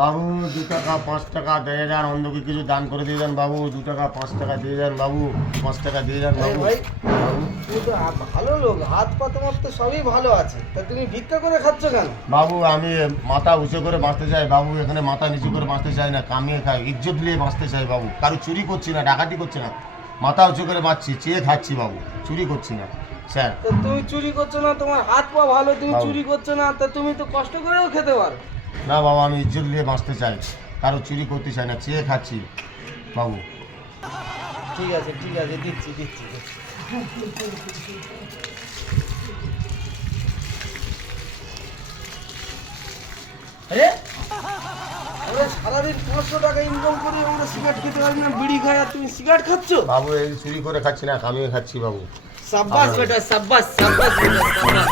বাবু 2 টাকা 5 টাকা দিয়ে যান, অন্ধকে কিছু দান করে দিয়ে যান বাবু। 2 টাকা 5 টাকা দিয়ে যান বাবু, 5 টাকা দিয়ে যান আরে বাবু। ভাই, বাবু তুমি তো ভালো লোক, হাত পা তোমার তো সবই ভালো আছে, তা তুমি ভিক্ষা করে খাচ্ছ কেন? বাবু আমি মাথা উঁচু করে বাঁচতে চাই বাবু, এখানে মাথা নিচু করে বাঁচতে চাই না, কামিয়ে খাই, ইজ্জত নিয়ে বাঁচতে চাই বাবু। কারো চুরি করছি না, ডাকাতি করছি না, মাথা উঁচু করে বাঁচছি, চেয়ে খাচ্ছি বাবু, চুরি করছি না স্যার। তা তুমি চুরি করছো না, তোমার হাত পা ভালো, তুমি বাবু। চুরি করছো না, তা তুমি তো কষ্ট করেও খেতে পারো। না বাবু, আমি ইজ্জত নিয়ে বাঁচতে চাই, কারো চুরি করতে চাই না, চেয়ে খাচ্ছি বাবু। ঠিক আছে ঠিক আছে, দিচ্ছি দিচ্ছি। আরে আমরা সারাদিন 500 টাকা ইনকাম করি, আমরা সিগারেট খেতে পারি না, বিড়ি খাই, আর তুমি সিগারেট খাচ্ছ? বাবু এই চুরি করে খাচ্ছি না, কামিয়ে খাচ্ছি বাবু। সাব্বাস বেটা, সাব্বাস সাব্বাস বেটা, সাব্বাস।